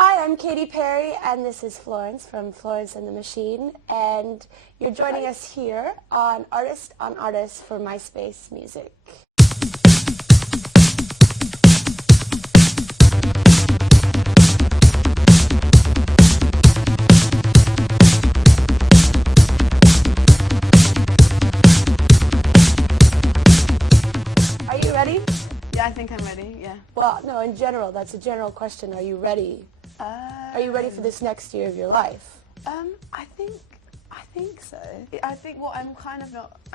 Hi, I'm Katy Perry, and this is Florence from Florence and the Machine, and you're joining us here on Artist on Artist for MySpace Music. Are you ready? Yeah, I think I'm ready, yeah. Well, no, in general, that's a general question. Are you ready? Are you ready for this next year of your life? I think so. I think what I'm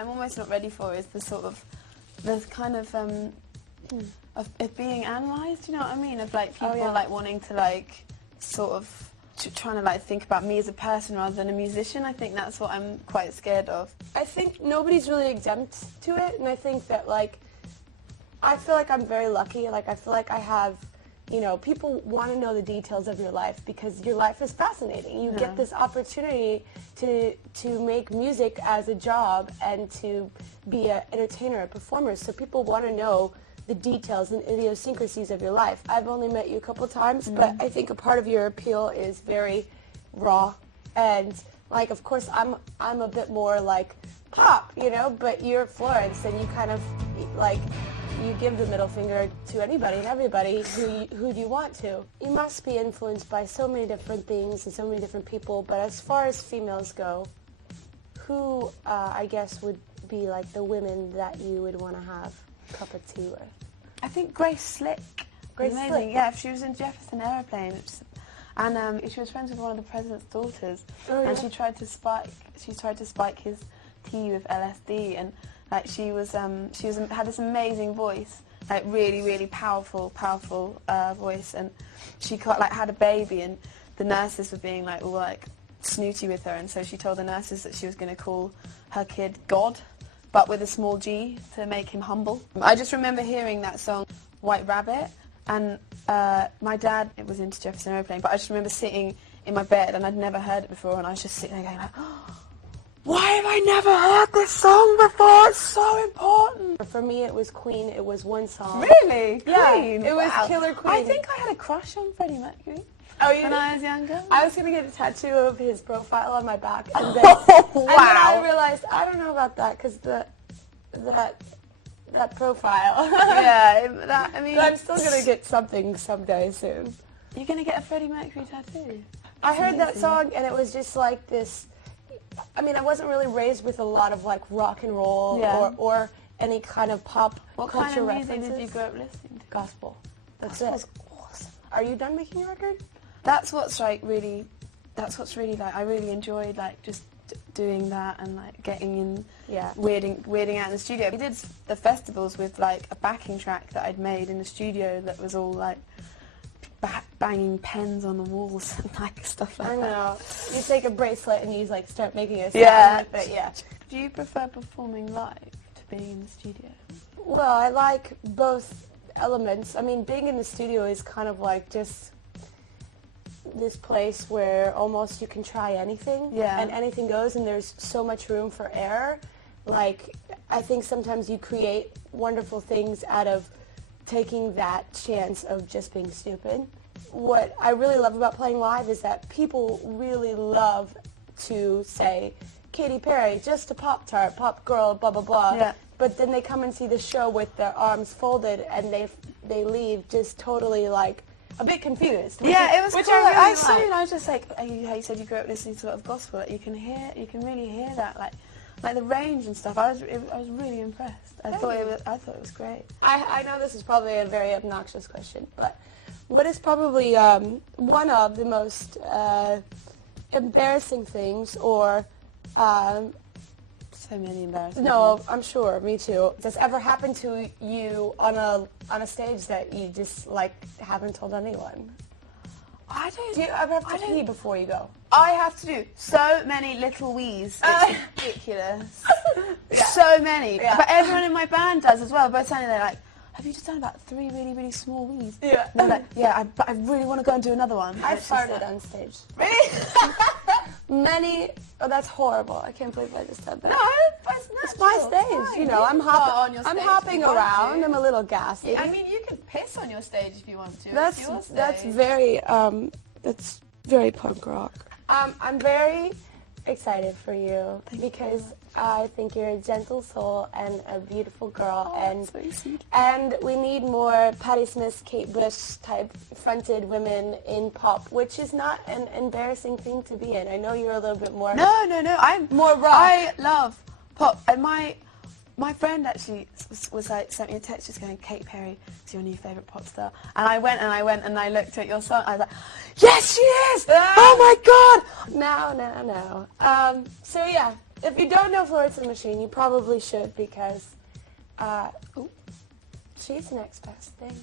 almost not ready for is the kind of being analysed, you know what I mean? Of like people like wanting to like sort of trying to like think about me as a person rather than a musician. I think that's what I'm quite scared of. I think nobody's really exempt to it, and I think that like, I feel like I'm very lucky. Like, I feel like I have, you know, people want to know the details of your life because your life is fascinating. You get this opportunity to make music as a job and to be an entertainer, a performer. So people want to know the details and idiosyncrasies of your life. I've only met you a couple times, but I think a part of your appeal is very raw. And like, of course, I'm a bit more like pop, you know, but you're Florence, and you kind of like, you give the middle finger to anybody and everybody who you want to. You must be influenced by so many different things and so many different people, but as far as females go, who I guess would be like the women that you would want to have a cup of tea with? I think Grace Slick. Grace amazing. Slick? Yeah, she was in Jefferson Airplane, and she was friends with one of the president's daughters, and she tried to spike his tea with LSD, and like she had this amazing voice, like really powerful voice, and she had a baby, and the nurses were being like all like snooty with her, and so she told the nurses that she was going to call her kid God, but with a small G to make him humble. I just remember hearing that song White Rabbit, and my dad was into Jefferson Airplane, but I just remember sitting in my bed, and I'd never heard it before, and I was just sitting there going like, why have I never heard this song before? It's so important. For me, it was Queen. It was one song. Really? Yeah, Queen? it was Killer Queen. I think I had a crush on Freddie Mercury when I was younger. I was going to get a tattoo of his profile on my back. And then, Wow. And then I realized, I don't know about that, because that profile. Yeah, I mean... But I'm still going to get something someday soon. You're going to get a Freddie Mercury tattoo? I heard that song, and it was just like this... I mean, I wasn't really raised with a lot of like rock and roll or any kind of pop culture references. What kind of music did you grow up listening to? Gospel. That's it. Gospel's awesome. Are you done making a record? That's what's really like, I really enjoyed like just doing that and like getting in, weirding out in the studio. We did the festivals with like a backing track that I'd made in the studio that was all like banging pens on the walls and like stuff like that. I know. You take a bracelet and you like start making a sound. Yeah. But yeah. Do you prefer performing live to being in the studio? Well, I like both elements. I mean, being in the studio is kind of like just this place where almost you can try anything and anything goes, and there's so much room for error. Like, I think sometimes you create wonderful things out of taking that chance of just being stupid. What I really love about playing live is that people really love to say, Katy Perry, just a Pop-Tart, pop girl, blah, blah, blah. Yeah. But then they come and see the show with their arms folded, and they leave just totally like a bit confused. It was which cool. I saw really you, and I was just like, how you said you grew up listening to a lot of gospel. Like, you can really hear that, like the range and stuff. I was really impressed. I thought it was great. I know this is probably a very obnoxious question, but what is probably one of the most embarrassing things, or so many embarrassing no, things. I'm sure, me too. Does ever happen to you on a stage that you just like haven't told anyone? Do you ever have to pee before you go? I have to do so many little wheeze. It's ridiculous. So many. Yeah. But everyone in my band does as well. Both times they're like, have you just done about 3 really small wheeze? Yeah. And they're like, yeah, but I really want to go and do another one. I farted on stage. Really? Oh, that's horrible. I can't believe I just said that. No, that's It's my stage, you know. I'm hopping around. To. I'm a little gassy. Yeah, I mean, you can piss on your stage if you want to. That's very that's very punk rock. I'm very excited for you because I think you're a gentle soul and a beautiful girl, and we need more Patti Smith, Kate Bush type fronted women in pop, which is not an embarrassing thing to be in. I know you're a little bit more. No, I'm more rock. I love pop, and my friend actually was like sent me a text just going, Katy Perry is your new favourite pop star, and I went and I looked at your song. I was like, yes, she is! Oh my God! No. So yeah, if you don't know Florence and the Machine, you probably should because she's the next best thing.